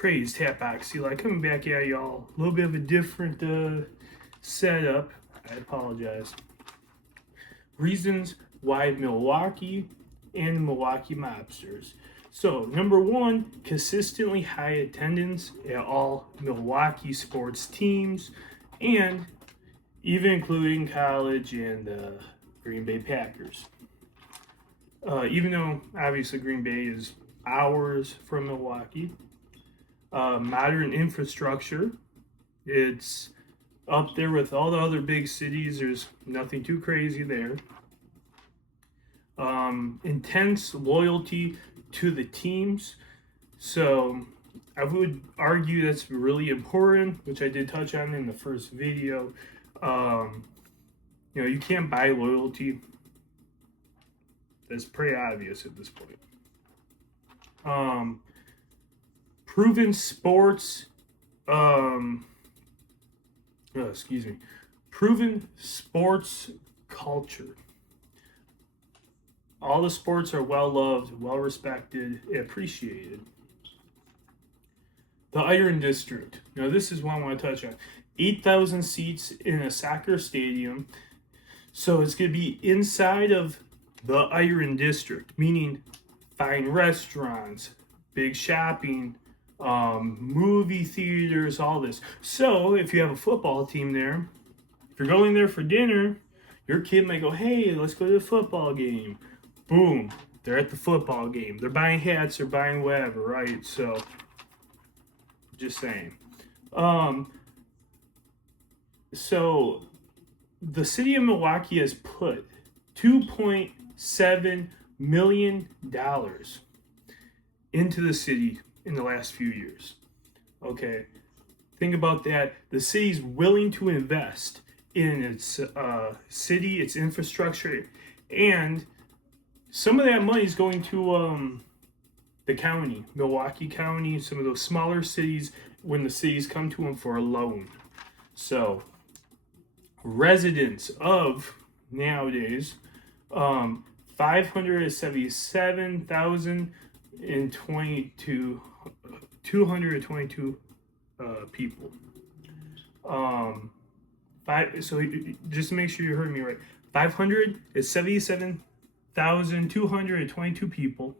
Praise Tapbox. Eli coming back at y'all. A little bit of a different setup. I apologize. Reasons why Milwaukee and the Milwaukee Mobsters. So, number one, consistently high attendance at all Milwaukee sports teams, and even including college and the Green Bay Packers. Even though obviously Green Bay is hours from Milwaukee, modern infrastructure, it's up there with all the other big cities. There's nothing too crazy there. Intense loyalty to the teams. So I would argue that's really important, which I did touch on in the first video. You can't buy loyalty. That's pretty obvious at this point. Proven sports, proven sports culture. All the sports are well loved, well respected, appreciated. The Iron District. Now, this is one I want to touch on. 8,000 seats in a soccer stadium. So it's going to be inside of the Iron District, meaning fine restaurants, big shopping, movie theaters, all this. So if you have a football team there, if you're going there for dinner, your kid might go, hey, let's go to the football game. Boom, they're at the football game. They're buying hats, they're buying whatever, right? So, just saying. So, the city of Milwaukee has put $2.7 million into the city in the last few years. Okay, think about that. The city's willing to invest in its city, its infrastructure, and some of that money is going to the county, Milwaukee County, some of those smaller cities when the cities come to them for a loan. So, residents of nowadays, 577,022 222 people. So just to make sure you heard me right, 577,222 people,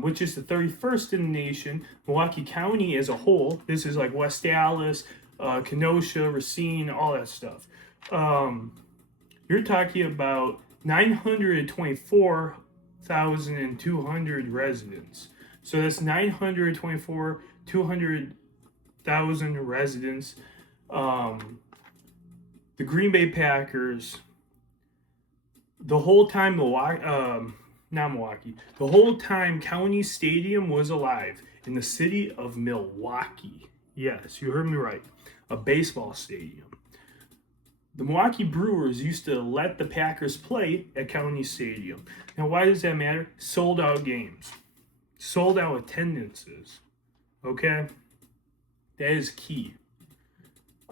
which is the 31st in the nation. Milwaukee County as a whole, this is like West Dallas, Kenosha, Racine, all that stuff. You're talking about 924,200 residents. So that's 200,000 residents. The Green Bay Packers, the whole time the whole time County Stadium was alive in the city of Milwaukee. Yes, you heard me right. A baseball stadium. The Milwaukee Brewers used to let the Packers play at County Stadium. Now, why does that matter? Sold out games, sold out attendances. Okay, that is key.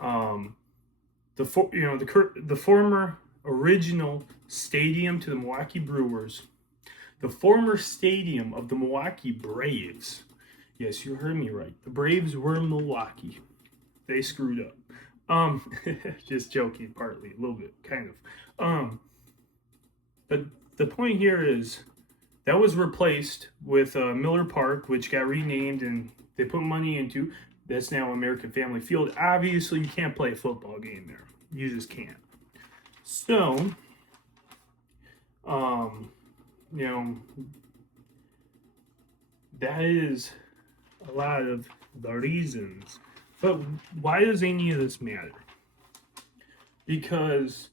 The former original stadium to the Milwaukee Brewers, the former stadium of the Milwaukee Braves. Yes, you heard me right. The Braves were Milwaukee. They screwed up. Just joking, partly, a little bit, kind of. But the point here is that was replaced with Miller Park, which got renamed and they put money into. That's now American Family Field. Obviously, you can't play a football game there. You just can't. So, that is a lot of the reasons. But why does any of this matter? Because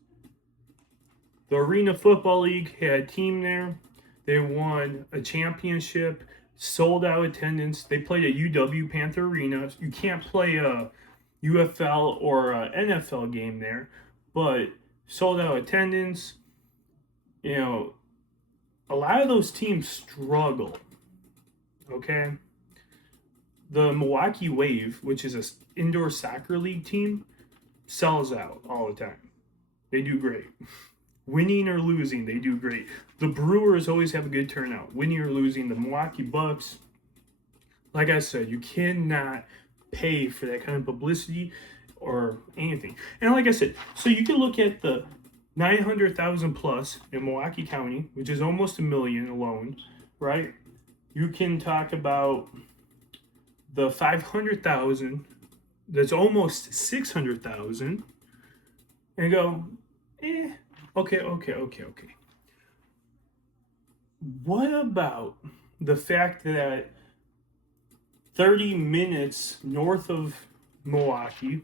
the Arena Football League had a team there. They won a championship, sold out attendance. They played at UW Panther Arena. You can't play a UFL or a NFL game there, but sold out attendance. A lot of those teams struggle. Okay? The Milwaukee Wave, which is an indoor soccer league team, sells out all the time. They do great. Winning or losing, they do great. The Brewers always have a good turnout. Winning or losing, the Milwaukee Bucks, Like I said, you cannot pay for that kind of publicity or anything. And like I said, so you can look at the 900,000 plus in Milwaukee County, which is almost a million alone, right? You can talk about the 500,000, that's almost 600,000, and go, okay. What about the fact that 30 minutes north of Milwaukee,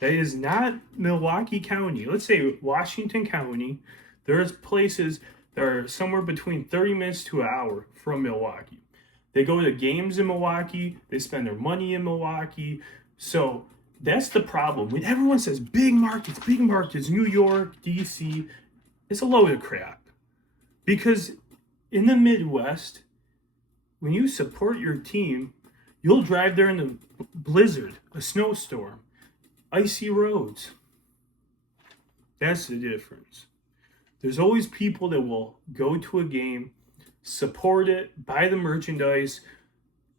that is not Milwaukee County, let's say Washington County, there's places that are somewhere between 30 minutes to an hour from Milwaukee. They go to games in Milwaukee, they spend their money in Milwaukee. So that's the problem. When everyone says big markets, New York, DC, it's a load of crap. Because in the Midwest, when you support your team, you'll drive there in a blizzard, a snowstorm, icy roads. That's the difference. There's always people that will go to a game, support it, buy the merchandise,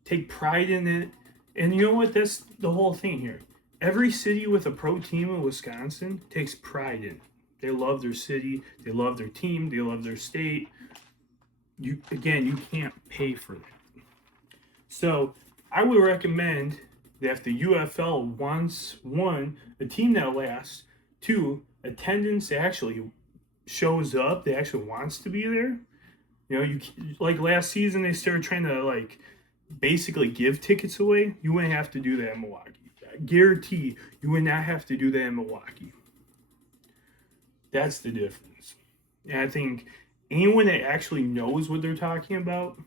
take pride in it. And you know what? That's the whole thing here. Every city with a pro team in Wisconsin takes pride in it. They love their city, they love their team, they love their state. You can't pay for that. So I would recommend that if the UFL wants, one, a team that lasts, two, attendance actually shows up, that actually wants to be there. You know, you like last season they started trying to like basically give tickets away. You wouldn't have to do that in Milwaukee. I guarantee you would not have to do that in Milwaukee. That's the difference. And I think anyone that actually knows what they're talking about,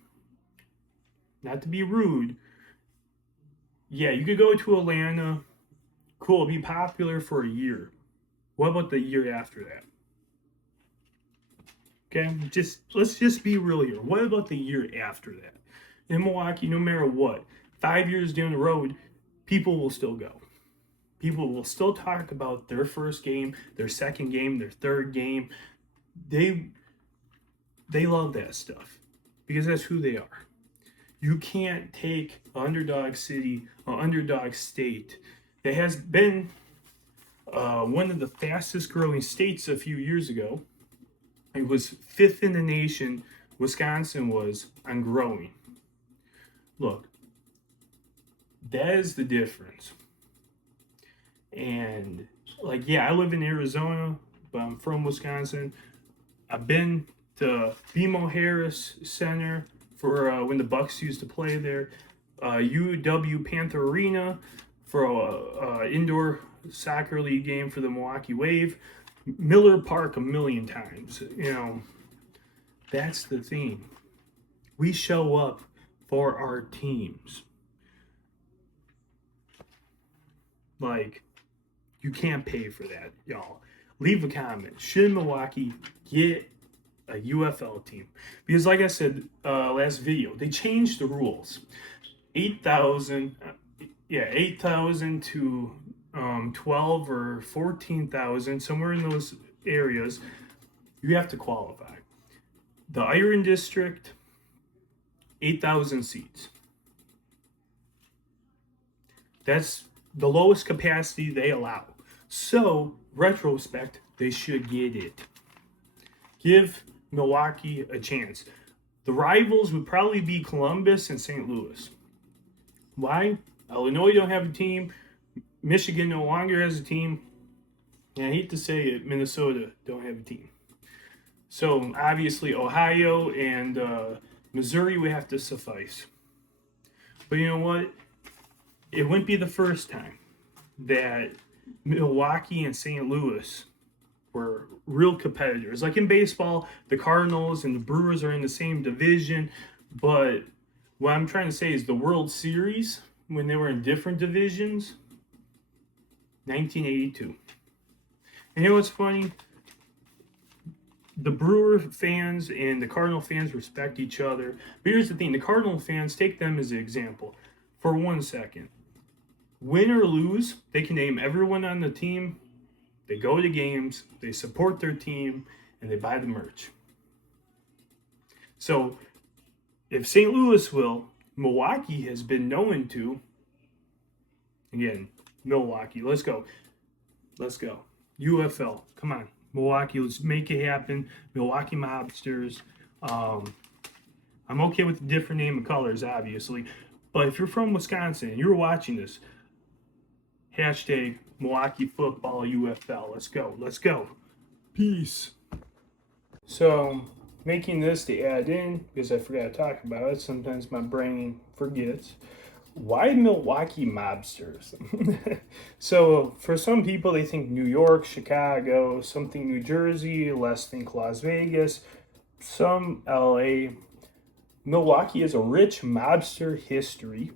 not to be rude, yeah, you could go to Atlanta, cool, be popular for a year. What about the year after that? Okay, let's just be real here. What about the year after that? In Milwaukee, no matter what, 5 years down the road, people will still go. People will still talk about their first game, their second game, their third game. They love that stuff because that's who they are. You can't take an underdog city, an underdog state that has been one of the fastest growing states a few years ago. It was fifth in the nation. Wisconsin was on growing. Look, that is the difference. And like, yeah, I live in Arizona, but I'm from Wisconsin. I've been to BMO Harris Center for when the Bucks used to play there. UW Panther Arena for a indoor soccer league game for the Milwaukee Wave. Miller Park a million times. You know, that's the thing. We show up for our teams. Like, you can't pay for that, y'all. Leave a comment. Should Milwaukee get a UFL team? Because like I said last video, they changed the rules. 8,000 to 12 or 14,000, somewhere in those areas, you have to qualify. The Iron District, 8,000 seats. That's the lowest capacity they allow. So, retrospect, they should get it. Give Milwaukee a chance. The rivals would probably be Columbus and St. Louis. Why? Illinois don't have a team. Michigan no longer has a team. And I hate to say it, Minnesota don't have a team. So obviously Ohio and Missouri would have to suffice. But you know what? It wouldn't be the first time that Milwaukee and St. Louis were real competitors. Like in baseball, the Cardinals and the Brewers are in the same division. But what I'm trying to say is the World Series, when they were in different divisions, 1982. And you know what's funny? The Brewer fans and the Cardinal fans respect each other. But here's the thing. The Cardinal fans, take them as an example for 1 second. Win or lose, they can name everyone on the team. They go to games, they support their team, and they buy the merch. So if St. Louis will, Milwaukee has been known to, again, Milwaukee, let's go. UFL, come on. Milwaukee, let's make it happen. Milwaukee Mobsters. I'm okay with the different name and colors, obviously. But if you're from Wisconsin and you're watching this, hashtag Milwaukee Football UFL. Let's go. Peace. So, making this to add in, because I forgot to talk about it, sometimes my brain forgets. Why Milwaukee Mobsters? So, for some people, they think New York, Chicago, something New Jersey, less think Las Vegas, some LA. Milwaukee has a rich mobster history.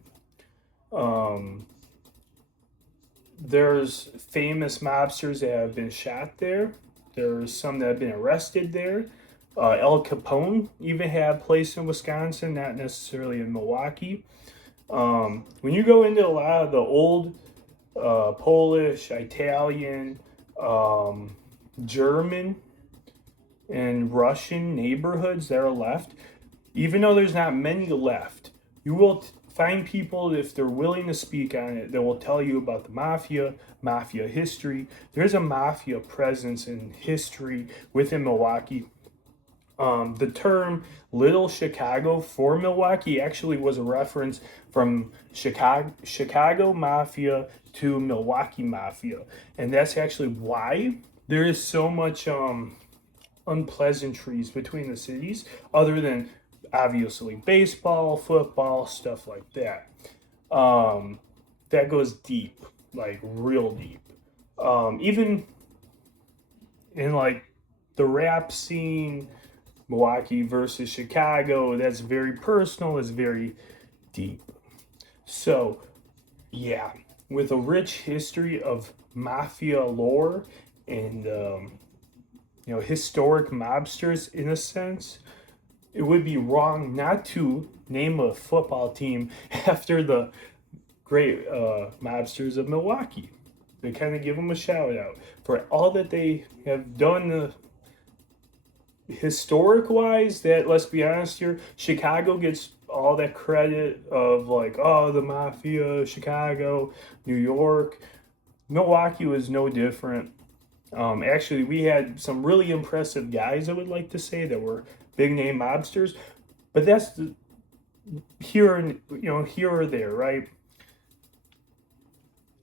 There's famous mobsters that have been shot there. There's some that have been arrested there. El Capone even had a place in Wisconsin, not necessarily in Milwaukee. When you go into a lot of the old Polish, Italian, German, and Russian neighborhoods that are left, even though there's not many left, you will find people, if they're willing to speak on it, that will tell you about the mafia history. There's a mafia presence and history within Milwaukee. The term Little Chicago for Milwaukee actually was a reference from Chicago Mafia to Milwaukee Mafia. And that's actually why there is so much unpleasantries between the cities, other than obviously baseball, football, stuff like that. That goes deep, like real deep. Even in like the rap scene, Milwaukee versus Chicago, that's very personal, it's very deep. So, yeah, with a rich history of mafia lore and historic mobsters in a sense, it would be wrong not to name a football team after the great mobsters of Milwaukee. They kind of give them a shout out for all that they have done historic wise. That, let's be honest here, Chicago gets all that credit of like, oh, the mafia, Chicago, New York. Milwaukee was no different. Actually, we had some really impressive guys, I would like to say, that were big name mobsters, but that's here or there, right?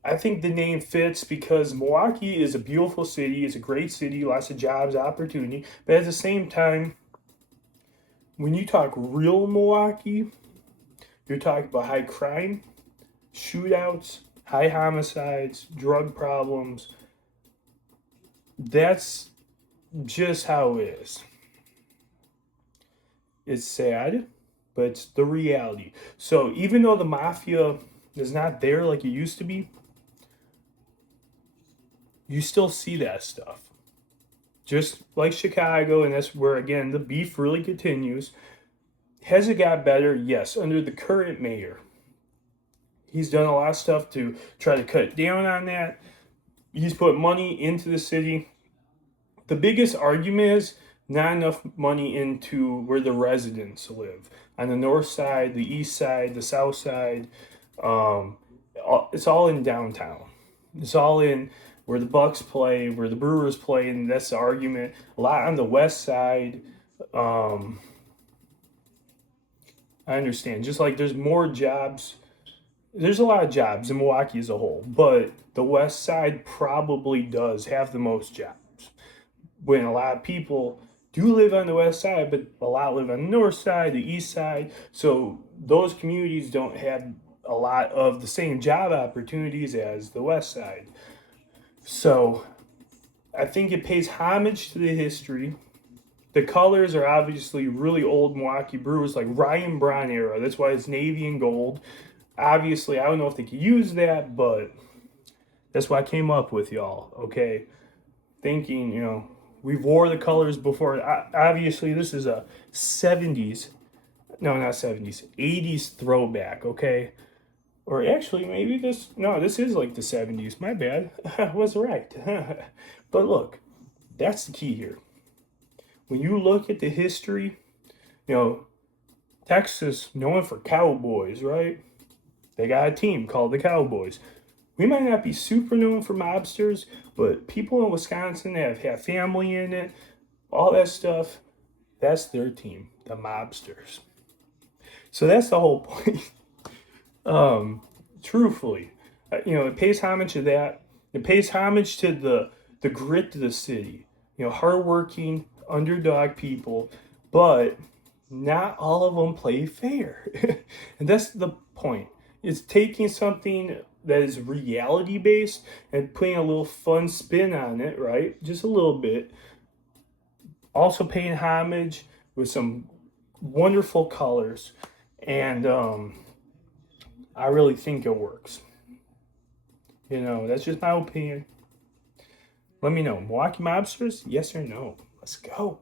I think the name fits because Milwaukee is a beautiful city, it's a great city, lots of jobs, opportunity, but at the same time, when you talk real Milwaukee, you're talking about high crime, shootouts, high homicides, drug problems. That's just how it is. It's sad, but it's the reality. So even though the mafia is not there like it used to be, you still see that stuff. Just like Chicago, and that's where, again, the beef really continues. Has it got better? Yes, under the current mayor. He's done a lot of stuff to try to cut down on that. He's put money into the city. The biggest argument is not enough money into where the residents live. On the north side, the east side, the south side, it's all in downtown. It's all in where the Bucks play, where the Brewers play, and that's the argument. A lot on the west side. I understand. Just like there's more jobs. There's a lot of jobs in Milwaukee as a whole, but the west side probably does have the most jobs. When a lot of people do live on the west side, but a lot live on the north side, the east side. So those communities don't have a lot of the same job opportunities as the west side. So I think it pays homage to the history. The colors are obviously really old Milwaukee Brewers, like Ryan Braun era. That's why it's navy and gold. Obviously, I don't know if they could use that, but that's what I came up with, y'all, okay? Thinking, we've wore the colors before. Obviously, this is a 70s, no, not 70s, 80s throwback, okay? Or actually, maybe this is like the 70s. My bad. I was right. But look, that's the key here. When you look at the history, Texas, known for Cowboys, right? They got a team called the Cowboys. We might not be super known for mobsters, but people in Wisconsin that have family in it, all that stuff, that's their team, the mobsters. So that's the whole point. Truthfully, it pays homage to that. It pays homage to the grit of the city. Hardworking underdog people, but not all of them play fair, and that's the point. It's taking something that is reality based and putting a little fun spin on it, right? Just a little bit. Also paying homage with some wonderful colors, and I really think it works. That's just my opinion. Let me know. Milwaukee Mobsters, yes or no? Let's go.